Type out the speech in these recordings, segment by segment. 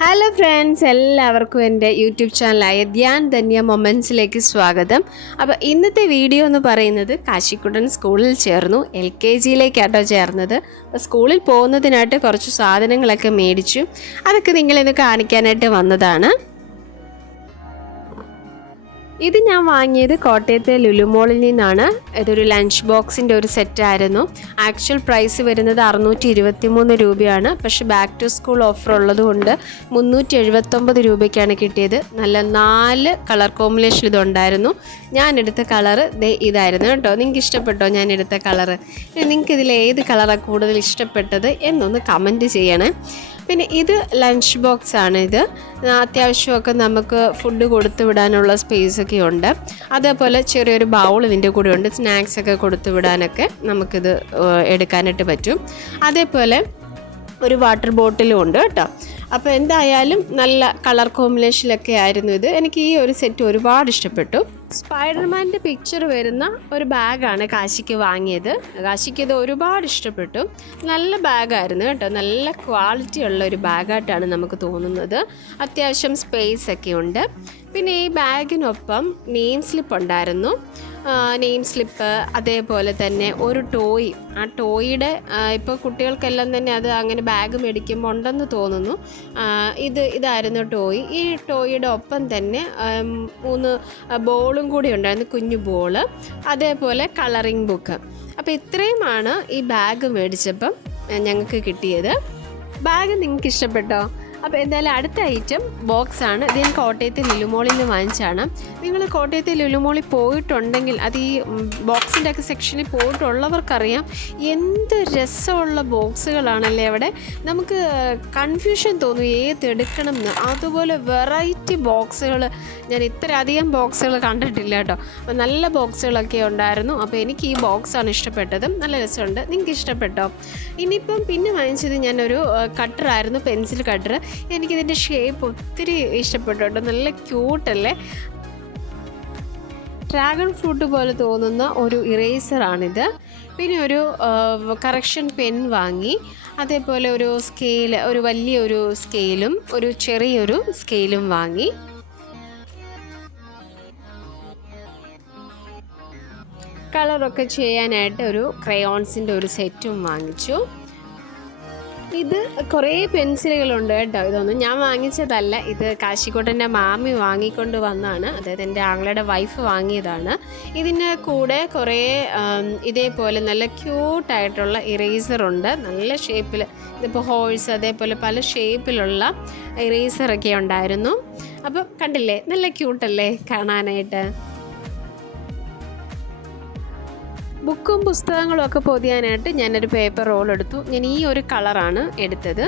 Hello friends എല്ലാവർക്കും എന്റെ YouTube ചാനലായ ധ്യാൻ ധന്യ മൊമെൻസിലേക്ക് സ്വാഗതം. അപ്പോൾ ഇന്നത്തെ വീഡിയോ എന്ന് പറയുന്നത് കാശിക്കുട്ടൻ സ്കൂളിൽ ചേർന്നു എൽ കെ ജിയിലേക്കാട്ടോ ചേർന്നത്. അപ്പോൾ സ്കൂളിൽ പോകുന്നതിനായിട്ട് കുറച്ച് സാധനങ്ങളൊക്കെ മേടിച്ചു. അതൊക്കെ നിങ്ങളിന്ന് കാണിക്കാനായിട്ട് വന്നതാണ്. ഇത് ഞാൻ വാങ്ങിയത് കോട്ടയത്തെ ലുലുമോളിൽ നിന്നാണ്. ഇതൊരു ലഞ്ച് ബോക്സിന്റെ ഒരു സെറ്റായിരുന്നു ആക്ച്വൽ പ്രൈസ് വരുന്നത് അറുന്നൂറ്റി ഇരുപത്തി മൂന്ന് രൂപയാണ്. പക്ഷെ ബാക്ക് ടു സ്കൂൾ ഓഫർ ഉള്ളതുകൊണ്ട് മുന്നൂറ്റി എഴുപത്തൊമ്പത് രൂപയ്ക്കാണ് കിട്ടിയത്. നല്ല നാല് കളർ കോമ്പിനേഷൻ ഇതുണ്ടായിരുന്നു ഞാൻ എടുത്ത കളർ ദേ ഇതായിരുന്നു കേട്ടോ. നിങ്ങൾക്ക് ഇഷ്ടപ്പെട്ടോ ഞാൻ എടുത്ത കളറ് നിങ്ങൾക്ക് ഇതിൽ ഏത് കളറാണ് കൂടുതൽ ഇഷ്ടപ്പെട്ടത് എന്നൊന്ന് കമന്റ് ചെയ്യണേ. പിന്നെ ഇത് ലഞ്ച് ബോക്സ് ആണ് ഇത്. അത്യാവശ്യമൊക്കെ നമുക്ക് ഫുഡ് കൊടുത്തു വിടാനുള്ള സ്പേസ് ഒക്കെ ഉണ്ട്. അതേപോലെ ചെറിയൊരു ബൗൾ ഇതിന്റെ കൂടെ ഉണ്ട്. സ്നാക്സ് ഒക്കെ കൊടുത്തു വിടാനൊക്കെ നമുക്കിത് എടുക്കാനായിട്ട് പറ്റും. അതേപോലെ ഒരു വാട്ടർ ബോട്ടിലും ഉണ്ട് കേട്ടോ. അപ്പോൾ എന്തായാലും നല്ല കളർ കോമ്പിനേഷനിലൊക്കെ ആയിരുന്നു ഇത്. എനിക്ക് ഈ ഒരു സെറ്റ് ഒരുപാട് ഇഷ്ടപ്പെട്ടു. സ്പൈഡർമാന്റെ പിക്ചർ വരുന്ന ഒരു ബാഗാണ് കാശിക്ക് വാങ്ങിയത്. കാശിക്ക് ഇത് ഒരുപാട് ഇഷ്ടപ്പെട്ടു. നല്ല ബാഗായിരുന്നു കേട്ടോ. നല്ല ക്വാളിറ്റി ഉള്ള ഒരു ബാഗായിട്ടാണ് നമുക്ക് തോന്നുന്നത്. അത്യാവശ്യം സ്പേസ് ഒക്കെ ഉണ്ട്. പിന്നെ ഈ ബാഗിനൊപ്പം നെയിം സ്ലിപ്പ് ഉണ്ടായിരുന്നു. നെയിം സ്ലിപ്പ് അതേപോലെ തന്നെ ഒരു ടോയ് ആ ടോയിയുടെ ഇപ്പോൾ കുട്ടികൾക്കെല്ലാം തന്നെ അത് അങ്ങനെ ബാഗ് മേടിക്കുമ്പോൾ ഉണ്ടെന്ന് തോന്നുന്നു. ഇത് ഇതായിരുന്നു ടോയ് ഈ ടോയിയുടെ ഒപ്പം തന്നെ മൂന്ന് ബോളും കൂടി ഉണ്ടായിരുന്നു കുഞ്ഞു ബോൾ. അതേപോലെ കളറിംഗ് ബുക്ക് അപ്പോൾ ഇത്രയുമാണ് ഈ ബാഗ് മേടിച്ചപ്പം ഞങ്ങൾക്ക് കിട്ടിയത്. ബാഗ് നിങ്ങൾക്ക് ഇഷ്ടപ്പെട്ടോ? അപ്പോൾ എന്തായാലും അടുത്ത ഐറ്റം ബോക്സ് ആണ്. ഇത് ഞാൻ കോട്ടയത്തെ ലുലുമോളിൽ നിന്ന് വാങ്ങിച്ചാണ് നിങ്ങൾ കോട്ടയത്തെ ലുലുമോളിൽ പോയിട്ടുണ്ടെങ്കിൽ അത് ഈ ബോക്സിന്റെ ഒക്കെ സെക്ഷനിൽ പോയിട്ടുള്ളവർക്കറിയാം എന്ത് രസമുള്ള ബോക്സുകളാണല്ലേ അവിടെ. നമുക്ക് കൺഫ്യൂഷൻ തോന്നും ഏത് എടുക്കണം എന്ന്. അതുപോലെ വെറൈറ്റി ബോക്സുകൾ ഞാൻ ഇത്രയധികം ബോക്സുകൾ കണ്ടിട്ടില്ല കേട്ടോ. അപ്പോൾ നല്ല ബോക്സുകളൊക്കെ ഉണ്ടായിരുന്നു. അപ്പോൾ എനിക്ക് ഈ ബോക്സാണ് ഇഷ്ടപ്പെട്ടത്. നല്ല രസമുണ്ട്. നിങ്ങൾക്ക് ഇഷ്ടപ്പെട്ടോ? ഇനിയിപ്പം പിന്നെ വാങ്ങിച്ചത് ഞാനൊരു കട്ടറായിരുന്നു പെൻസിൽ കട്ടർ എനിക്കിതിന്റെ ഷേപ്പ് ഒത്തിരി ഇഷ്ടപ്പെട്ടുണ്ട് നല്ല ക്യൂട്ടല്ലേ ഡ്രാഗൺ ഫ്രൂട്ട് പോലെ തോന്നുന്ന ഒരു ഇറേസറാണിത് പിന്നെ ഒരു കറക്ഷൻ പെൻ വാങ്ങി. അതേപോലെ ഒരു സ്കെയിൽ ഒരു വലിയൊരു സ്കെയിലും ഒരു ചെറിയൊരു സ്കെയിലും വാങ്ങി. കളറൊക്കെ ചെയ്യാനായിട്ട് ഒരു ക്രയോൺസിന്റെ ഒരു സെറ്റും വാങ്ങിച്ചു. ഇത് കുറേ പെൻസിലുകളുണ്ട് കേട്ടോ. ഇതൊന്നും ഞാൻ വാങ്ങിച്ചതല്ല. ഇത് കാശിക്കോട്ടന്റെ മാമി വാങ്ങിക്കൊണ്ട് വന്നാണ്. അതായത് എന്റെ ആങ്ങളുടെ വൈഫ് വാങ്ങിയതാണ്. ഇതിന്റെ കൂടെ കുറേ ഇതേപോലെ നല്ല ക്യൂട്ടായിട്ടുള്ള ഇറേസറുണ്ട് നല്ല ഷേപ്പിൽ ഇതിപ്പോൾ ഹോൾസ് അതേപോലെ പല ഷേപ്പിലുള്ള ഇറേസറൊക്കെ ഉണ്ടായിരുന്നു. അപ്പം കണ്ടില്ലേ? നല്ല ക്യൂട്ടല്ലേ കാണാനായിട്ട്. ബുക്കും പുസ്തകങ്ങളും ഒക്കെ പൊതിയാനായിട്ട് ഞാനൊരു പേപ്പർ റോൾ എടുത്തു. ഞാൻ ഈ ഒരു കളറാണ് എടുത്തത്.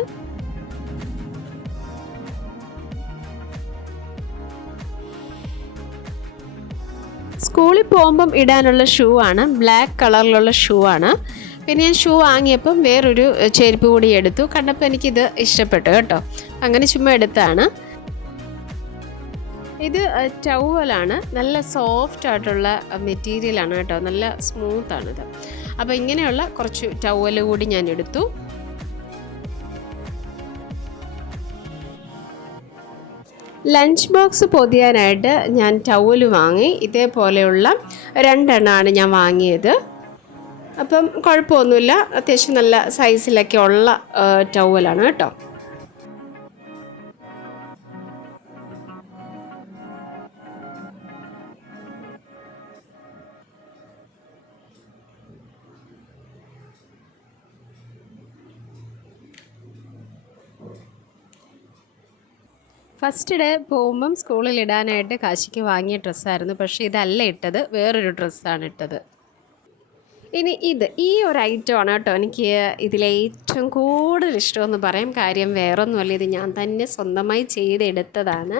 സ്കൂളിൽ പോകുമ്പം ഇടാനുള്ള ഷൂ ആണ്. ബ്ലാക്ക് കളറിലുള്ള ഷൂ ആണ്. പിന്നെ ഞാൻ ഷൂ വാങ്ങിയപ്പം വേറൊരു ചെരുപ്പ് കൂടി എടുത്തു. കണ്ടപ്പോൾ എനിക്കിത് ഇഷ്ടപ്പെട്ടു കേട്ടോ. അങ്ങനെ ചുമ്മാ എടുത്താണ് ഇത് ടവലാണ് നല്ല സോഫ്റ്റ് ആയിട്ടുള്ള മെറ്റീരിയലാണ് കേട്ടോ. നല്ല സ്മൂത്ത് ആണിത് അപ്പോൾ ഇങ്ങനെയുള്ള കുറച്ച് ടവൽ കൂടി ഞാൻ എടുത്തു. ലഞ്ച് ബോക്സ് പൊതിയാനായിട്ട് ഞാൻ ടവൽ വാങ്ങി. ഇതേപോലെയുള്ള രണ്ടെണ്ണമാണ് ഞാൻ വാങ്ങിയത്. അപ്പം കുഴപ്പമൊന്നുമില്ല. അത്യാവശ്യം നല്ല സൈസിലൊക്കെ ഉള്ള ടവലാണ് കേട്ടോ. ഫസ്റ്റ് ഡേ പോകുമ്പം സ്കൂളിൽ ഇടാനായിട്ട് കാശിക്ക് വാങ്ങിയ ഡ്രസ്സായിരുന്നു പക്ഷേ ഇതല്ല ഇട്ടത്. വേറൊരു ഡ്രസ്സാണ് ഇട്ടത്. ഇനി ഇത് ഈ ഒരു ഐറ്റമാണ് കേട്ടോ എനിക്ക് ഇതിലെ ഏറ്റവും കൂടുതൽ ഇഷ്ടമെന്ന് പറയാം. കാര്യം വേറൊന്നുമല്ല ഇത് ഞാൻ തന്നെ സ്വന്തമായി ചെയ്തെടുത്തതാണ്.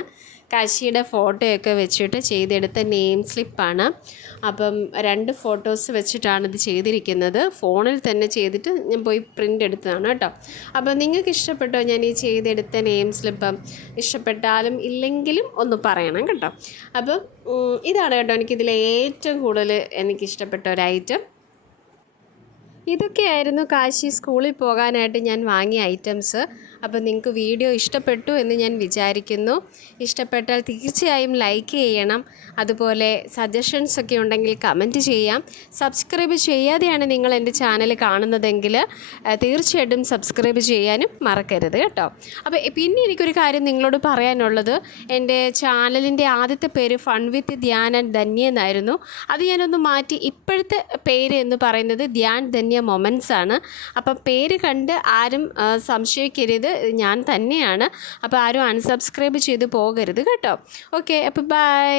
കാശിയുടെ ഫോട്ടോയൊക്കെ വെച്ചിട്ട് ചെയ്തെടുത്ത നെയിം സ്ലിപ്പാണ്. അപ്പം രണ്ട് ഫോട്ടോസ് വെച്ചിട്ടാണ് ഇത് ചെയ്തിരിക്കുന്നത്. ഫോണിൽ തന്നെ ചെയ്തിട്ട് ഞാൻ പോയി പ്രിന്റ് എടുത്തതാണ് കേട്ടോ. അപ്പം നിങ്ങൾക്ക് ഇഷ്ടപ്പെട്ടോ ഞാൻ ഈ ചെയ്തെടുത്ത നെയിം സ്ലിപ്പ്? ഇഷ്ടപ്പെട്ടാലും ഇല്ലെങ്കിലും ഒന്ന് പറയണം കേട്ടോ. അപ്പം ഇതാണ് കേട്ടോ എനിക്കിതിൽ ഏറ്റവും കൂടുതൽ എനിക്ക് ഇഷ്ടപ്പെട്ട ഒരു ഐറ്റം. ഇതൊക്കെയായിരുന്നു കാശി സ്കൂളിൽ പോകാനായിട്ട് ഞാൻ വാങ്ങിയ ഐറ്റംസ്. അപ്പോൾ നിങ്ങൾക്ക് വീഡിയോ ഇഷ്ടപ്പെട്ടു എന്ന് ഞാൻ വിചാരിക്കുന്നു. ഇഷ്ടപ്പെട്ടാൽ തീർച്ചയായും ലൈക്ക് ചെയ്യണം. അതുപോലെ സജഷൻസ് ഒക്കെ ഉണ്ടെങ്കിൽ കമന്റ് ചെയ്യാം. സബ്സ്ക്രൈബ് ചെയ്യാതെയാണ് നിങ്ങൾ എന്റെ ചാനൽ കാണുന്നതെങ്കിൽ തീർച്ചയായിട്ടും സബ്സ്ക്രൈബ് ചെയ്യാനും മറക്കരുത് കേട്ടോ. അപ്പോൾ പിന്നെ എനിക്കൊരു കാര്യം നിങ്ങളോട് പറയാനുള്ളത്. എന്റെ ചാനലിന്റെ ആദ്യത്തെ പേര് fun with Dhyan and Dhanya എന്നായിരുന്നു. അത് ഞാനൊന്ന് മാറ്റി ഇപ്പോഴത്തെ പേര് എന്ന് പറയുന്നത് ധ്യാൻ ധന്യ മൊമെന്റ്സ് ആണ്. അപ്പം പേര് കണ്ട് ആരും സംശയിക്കരുത്. ഞാൻ തന്നെയാണ്. അപ്പോൾ ആരും അൺസബ്സ്ക്രൈബ് ചെയ്ത് പോകരുത് കേട്ടോ. ഓക്കെ അപ്പോൾ ബൈ.